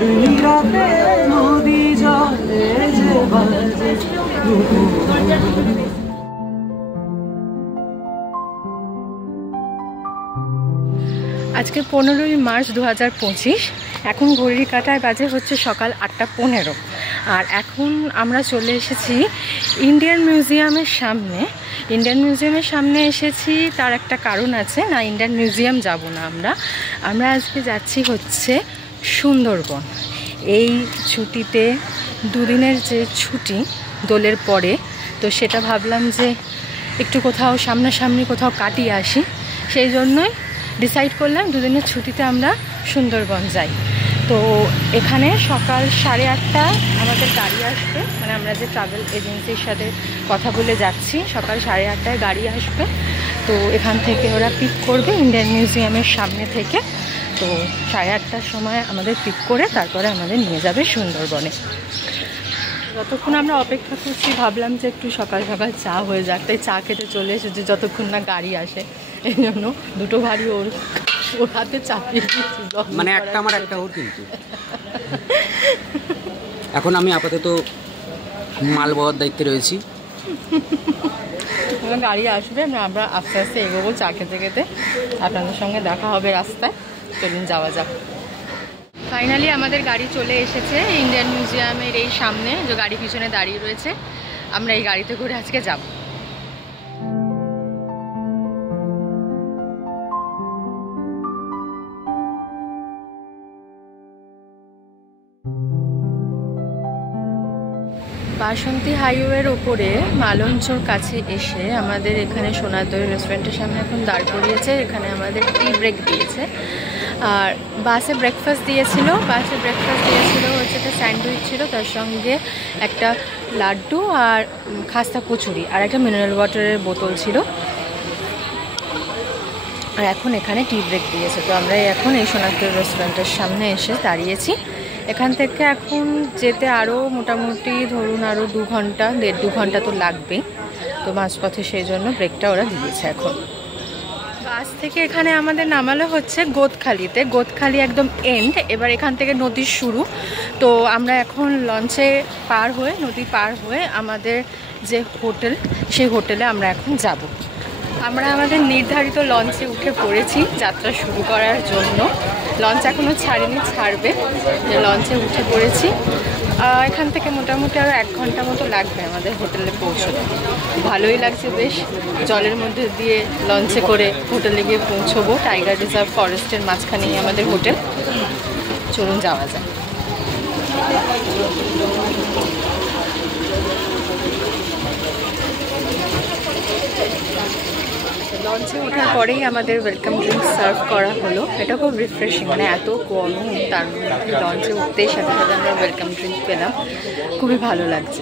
নীরবে নদী জলে যে বাজে। আজকে 15ই মার্চ 2025। এখন ঘড়ির কাঁটায় বাজে হচ্ছে সকাল 8:15। আর এখন আমরা চলে এসেছি ইন্ডিয়ান মিউজিয়ামের সামনে। ইন্ডিয়ান মিউজিয়ামের সামনে এসেছি তার একটা কারণ আছে, না ইন্ডিয়ান মিউজিয়াম যাব না আমরা আজকে যাচ্ছি হচ্ছে সুন্দরবন। এই ছুটিতে দুদিনের যে ছুটি দোলের পরে, তো সেটা ভাবলাম যে একটু কোথাও সামনাসামনি কোথাও কাটিয়ে আসি, সেই জন্যই ডিসাইড করলাম দুদিনের ছুটিতে আমরা সুন্দরবন যাই। তো এখানে সকাল 8:30 আমাদের গাড়ি আসবে, মানে আমরা যে ট্রাভেল এজেন্সির সাথে কথা বলে যাচ্ছি, সকাল 8:30 গাড়ি আসবে। তো এখান থেকে ওরা পিক করবে ইন্ডিয়ান মিউজিয়ামের সামনে থেকে। তো 8:30 সময় আমাদের পিক করে তারপরে আমাদের নিয়ে যাবে সুন্দরবনে। যতক্ষণ আমরা অপেক্ষা করছি ভাবলাম যে একটু সকাল সকাল চা হয়ে যাক, তাই চা খেতে চলে এসেছি যতক্ষণ না গাড়ি আসে। এই জন্য দুটো গাড়ি ওর হাতে চাপিয়ে দিচ্ছি, মানে একটা আমার একটা ওর। কিন্তু এখন আমি আপাতত মাল বওয়ার দায়িত্বে রয়েছি। গাড়ি আসবে, আমরা আস্তে আস্তে এগোবো চা খেতে খেতে। আপনাদের সঙ্গে দেখা হবে রাস্তায়, চলুন যাওয়া যাক। ফাইনালি আমাদের গাড়ি চলে এসেছে ইন্ডিয়ান মিউজিয়ামের এই সামনে, যে গাড়ি পিছনে দাঁড়িয়ে রয়েছে। আমরা এই গাড়িতে করে আজকে যাব। বাসন্তী হাইওয়ের ওপরে মালঞ্চর কাছে এসে আমাদের এখানে সোনার রেস্টুরেন্টের সামনে এখন দাঁড় করিয়েছে। এখানে আমাদের টি ব্রেক দিয়েছে, আর বাসে ব্রেকফাস্ট দিয়েছিল হচ্ছে একটা স্যান্ডউইচ ছিল, তার সঙ্গে একটা লাড্ডু আর খাস্তা কচুরি আর একটা মিনারেল ওয়াটারের বোতল ছিল। আর এখন এখানে টি ব্রেক দিয়েছে। তো আমরা এখন এই সোনার রেস্টুরেন্টের সামনে এসে দাঁড়িয়েছি। এখান থেকে এখন যেতে আরও মোটামুটি ধরুন আরও 2 ঘন্টা 1.5-2 ঘন্টা তো লাগবেই। তো মাঝপথে সেই জন্য ব্রেকটা ওরা দিয়েছে। এখন বাস থেকে এখানে আমাদের নামালো হচ্ছে গোদখালিতে। গোদখালি একদম এন্ড, এবার এখান থেকে নদীর শুরু। তো আমরা এখন লঞ্চে নদী পার হয়ে আমাদের যে হোটেল, সেই হোটেলে আমরা এখন যাব। আমরা আমাদের নির্ধারিত লঞ্চে উঠে পড়েছি যাত্রা শুরু করার জন্য। লঞ্চ এখনও ছাড়েনি, ছাড়বে। লঞ্চে উঠে পড়েছি। এখান থেকে মোটামুটি আরও 1 ঘন্টা মতো লাগবে আমাদের হোটেলে পৌঁছতে। ভালোই লাগছে বেশ, জলের মধ্যে দিয়ে লঞ্চে করে হোটেলে গিয়ে পৌঁছবো। টাইগার রিজার্ভ ফরেস্টের মাঝখানেই আমাদের হোটেল। চলুন যাওয়া যায়। লঞ্চে ওঠার পরেই আমাদের ওয়েলকাম ড্রিঙ্কস সার্ভ করা হলো। এটা খুব রিফ্রেশিং, মানে এত গরম, তার মধ্যে লঞ্চে উঠতেই সাথে সাথে আমরা ওয়েলকাম ড্রিঙ্ক পেলাম। খুবই ভালো লাগছে।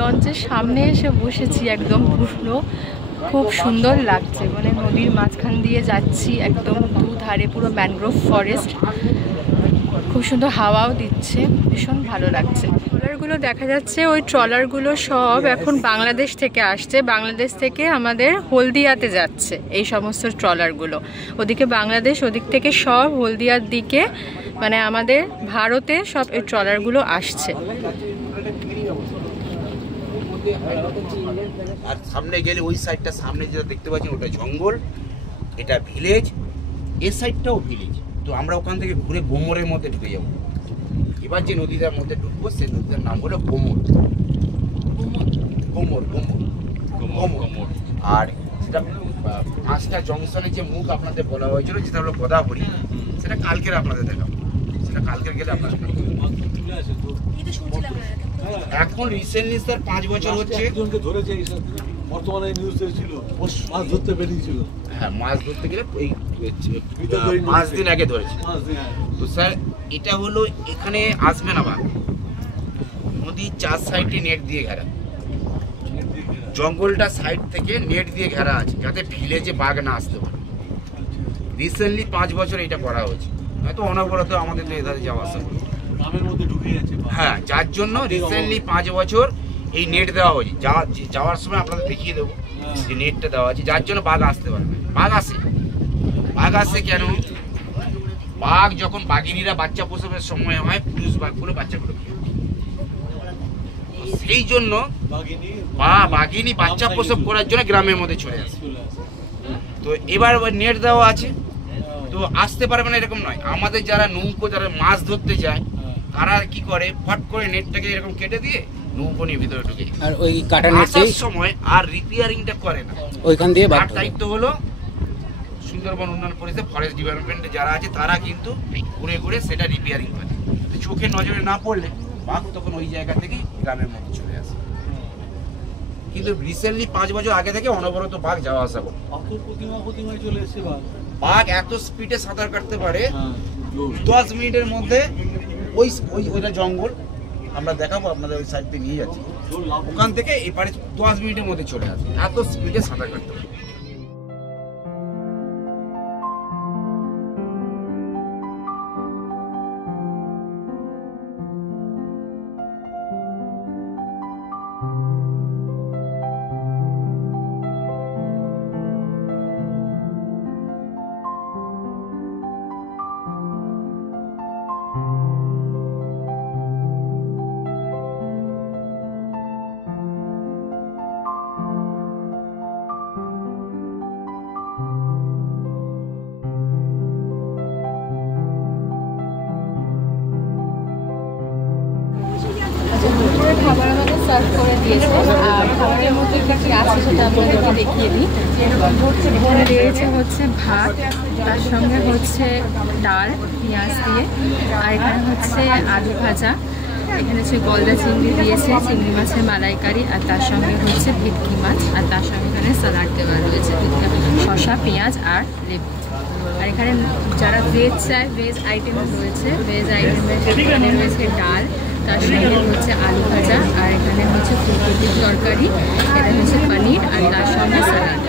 লঞ্চের সামনে এসে বসেছি, একদম পুরো খুব সুন্দর লাগছে। মানে নদীর মাঝখান দিয়ে যাচ্ছি, একদম দুধারে পুরো ম্যানগ্রোভ ফরেস্ট, খুব সুন্দর হাওয়াও দিচ্ছে, ভীষণ ভালো লাগছে। ট্রলারগুলো দেখা যাচ্ছে, ওই ট্রলারগুলো সব এখন বাংলাদেশ থেকে আসছে। বাংলাদেশ থেকে আমাদের হলদিয়াতে যাচ্ছে এই সমস্ত ট্রলারগুলো। ওদিকে বাংলাদেশ, ওদিক থেকে সব হলদিয়ার দিকে, মানে আমাদের ভারতে সব এই ট্রলারগুলো আসছে। আর সামনে গেলে ওই সাইডটা, সামনে যেটা দেখতে পাচ্ছেন ওটা জঙ্গল, এটা ভিলেজ, এই সাইডটাও ভিলেজ। তো আমরা ওখান থেকে ঘুরে গোমরের মধ্যে ঢুকে যাব। এবার যে নদীটার মধ্যে ঢুকবো সেই নদীটার নাম হলো গোমর। গোমর গোমর গোমর। আর সেটা 5টা জংশনের যে মুখ আপনাদের বলা হয়েছিল, যেটা হলো গোদাবরী, সেটা কালকের আপনাদের দেখাবো। সেটা কালকে গেলে আপনার এখন রিসেন্টলি স্যার 5 বছর হচ্ছে একজনকে ধরেছে বর্তমানে নিউজে ছিল মাছ ধরতে বেরিয়েছিল। হ্যাঁ, মাছ ধরতে গেলে এই 5 দিন আগে ধরেছে। তো স্যার এটা হলো এখানে আসবে না বাঘ, নদীর 4 সাইডে নেট দিয়ে ঘেরা, জঙ্গলটা সাইড থেকে নেট দিয়ে ঘেরা আছে যাতে ভিলেজে বাঘ না আসতে পারে। রিসেন্টলি 5 বছর এটা করা হয়েছে, হয়তো অনবরত আমাদের তো এধারে যাওয়া আসা গ্রামের মধ্যে ঢুকে যাচ্ছে। হ্যাঁ, যার জন্য রিসেন্টলি 5 বছর এই নেট দেওয়া হয়েছে। যাওয়ার সময় আপনাদের দেখিয়ে দেবো যে নেটটা দেওয়া আছে, যার জন্য বাঘ আসতে পারবে। বাঘ আসে কেন? বাঘ যখন বাঘিনীরা বাচ্চা প্রসবের সময় হয়, পুরুষ বাঘগুলো বাচ্চাগুলো খেয়ে, সেই জন্য বাঘিনী বাচ্চা প্রসব করার জন্য গ্রামের মধ্যে চলে আসে। তো এবার নেট দেওয়া আছে, তো আসতে পারবে না এরকম নয়। আমাদের যারা নৌকো, যারা মাছ ধরতে যায়, তারা কি করে, ফট করে নেটটাকে এরকম কেটে দিয়ে নৌকো নিয়ে ভিতরে ঢুকে যায়। আর ওই কাটা আসার সময় আর রিপেয়ারিংটা করে না, ওইখান দিয়ে তার দায়িত্ব হলো সুন্দরবন উন্নয়ন পরিষদ, ফরেস্ট ডিপার্টমেন্টে যারা আছে তারা কিন্তু ঘুরে ঘুরে সেটা রিপেয়ারিং করে। চোখের নজরে না পড়লে বাঘ তখন ওই জায়গা থেকেই গ্রামের মধ্যে চলে আসে। কিন্তু রিসেন্টলি 5 বছর আগে থেকে অনবরত বাঘ যাওয়া আসা করে। প্রতিমায় চলে এসছে বাঘ এত স্পিডে সাঁতার কাটতে পারে, 10 মিনিটের মধ্যে ওইটা জঙ্গল আমরা দেখাবো আপনাদের, ওই সাইড দিয়ে নিয়ে যাচ্ছি, ওখান থেকে এপারে 10 মিনিটের মধ্যে চলে আসে, এত স্পিডে সাঁতার কাটতে পারে। খাবার আমাদের সার্ভ করে দিয়েছে, আর খাবারের মধ্যে কি আছে সেটা আপনাদেরকে দেখিয়ে দিই। এখানে দিয়েছে হচ্ছে ভাত, তার সঙ্গে হচ্ছে ডাল পেঁয়াজ দিয়ে, আর এখানে হচ্ছে আলু ভাজা, এখানে হচ্ছে গলদা চিংড়ি দিয়েছে, চিংড়ি মাছের মালাইকারি, আর তার সঙ্গে হচ্ছে ভেটকি মাছ, আর তার সঙ্গে এখানে স্যালাড দেওয়া রয়েছে, শসা পেঁয়াজ আর লেবু। আর এখানে যারা ভেজ চায়, ভেজ আইটেম রয়েছে, ভেজ আইটেমে এখানে রয়েছে ডাল, তার সঙ্গে হচ্ছে আলু ভাজা, আর এখানে হচ্ছে ফুলকপির তরকারি, এটা হচ্ছে পনির, আর তার সঙ্গে স্যালাড।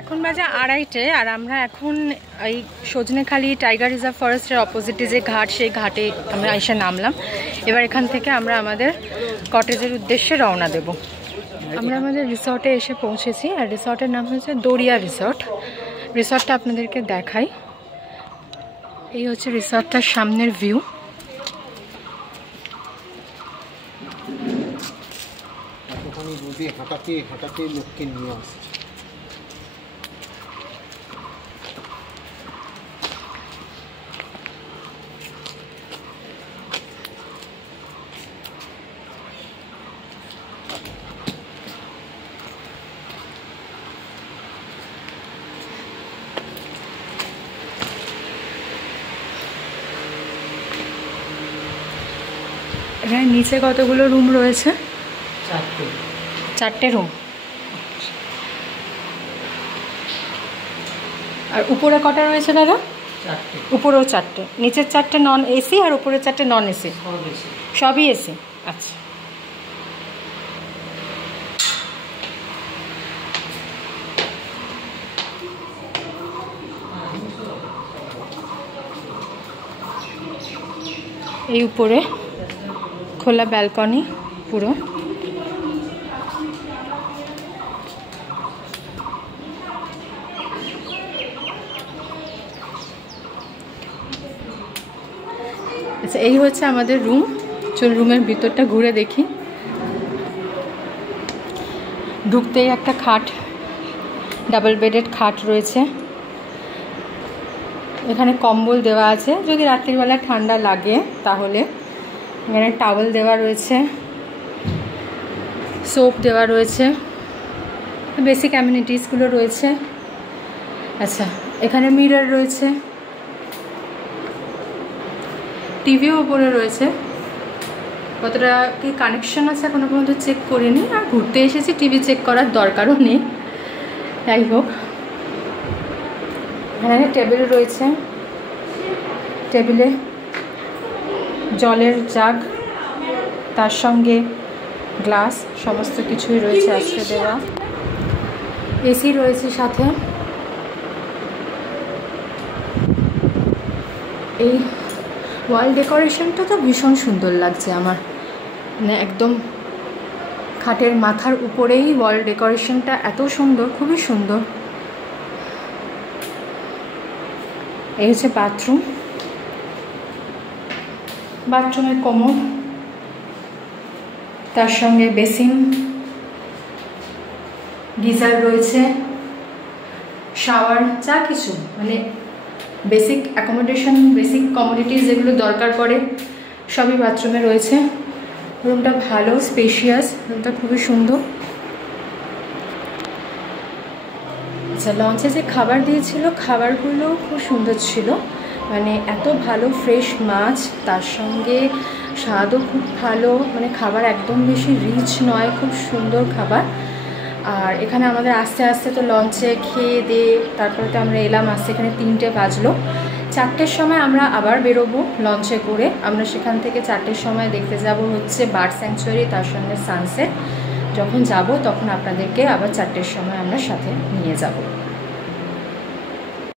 এখন বাজে 2:30, আর আমরা এখন এই সজনেখালি টাইগার রিজার্ভ ফরেস্টের অপোজিটে যে ঘাট, সেই ঘাটে আমরা এসে নামলাম। এবার এখান থেকে আমরা আমাদের কটেজের উদ্দেশ্যে রওনা দেব। আমরা আমাদের রিসর্টে এসে পৌঁছেছি, আর রিসর্টের নাম হচ্ছে দরিয়া রিসর্ট। রিসর্টটা আপনাদেরকে দেখাই, এই হচ্ছে রিসর্টটার সামনের ভিউ। হাঁটাতে লোককে নিয়ে আসছে। এখানে নিচে কতগুলো রুম রয়েছে? 4টে রুম। আর উপরে কটা রয়েছে দাদা? 4টে। উপরেও 4টে, নিচের 4টে নন এসি, আর উপরের 4টে নন এসি। সবই এসি। আচ্ছা, এই উপরে খোলা ব্যালকনি পুরো। আচ্ছা, এই হচ্ছে আমাদের রুম। চল রুমের ভিতরটা ঘুরে দেখি। ঢুকতেই একটা খাট, ডাবল বেডেড খাট রয়েছে। এখানে কম্বল দেওয়া আছে, যদি রাত্রিবেলা ঠান্ডা লাগে তাহলে। এখানে টাওয়েল দেওয়া রয়েছে, সোপ দেওয়া রয়েছে, বেসিক অ্যামিনিটিসগুলো রয়েছে। আচ্ছা, এখানে মিরর রয়েছে, টিভিও উপরে রয়েছে। কতটা কি কানেকশন আছে এখনো পর্যন্ত চেক করিনি, আর ঘুরতে এসেছি, টিভি চেক করার দরকারও নেই। যাই হোক, এখানে টেবিল রয়েছে, টেবিলে জলের জাগ, তার সঙ্গে গ্লাস, সমস্ত কিছুই রয়েছে আশ্রয় দেওয়া। এসি রয়েছে সাথে। এই ওয়াল ডেকোরেশনটা তো ভীষণ সুন্দর লাগছে আমার, মানে একদম খাটের মাথার উপরেই ওয়াল ডেকোরেশনটা এত সুন্দর, খুবই সুন্দর। এই হচ্ছে বাথরুম, বাথরুমের কমোড, তার সঙ্গে বেসিন, গিজার রয়েছে, শাওয়ার, যা কিছু মানে বেসিক অ্যাকোমোডেশন, বেসিক কমোডিটিস যেগুলো দরকার পড়ে সবই বাথরুমে রয়েছে। রুমটা ভালো, স্পেশিয়াস, রুমটা খুবই সুন্দর। আচ্ছা, লঞ্চে যে খাবার দিয়েছিল, খাবারগুলো খুব সুন্দর ছিল, মানে এত ভালো ফ্রেশ মাছ, তার সঙ্গে স্বাদও খুব ভালো, মানে খাবার একদম বেশি রিচ নয়, খুব সুন্দর খাবার। আর এখানে আমাদের আস্তে আস্তে তো লঞ্চে খেয়ে দিয়ে তারপরে তো আমরা এলাম, আসতে এখানে 3টে বাজলো। 4টের সময় আমরা আবার বেরোবো লঞ্চে করে। আমরা সেখান থেকে 4টের সময় দেখতে যাব হচ্ছে বার্ড স্যাংচুয়ারি, তার সঙ্গে সানসেট। যখন যাব তখন আপনাদেরকে আবার 4টের সময় আমরা সাথে নিয়ে যাব।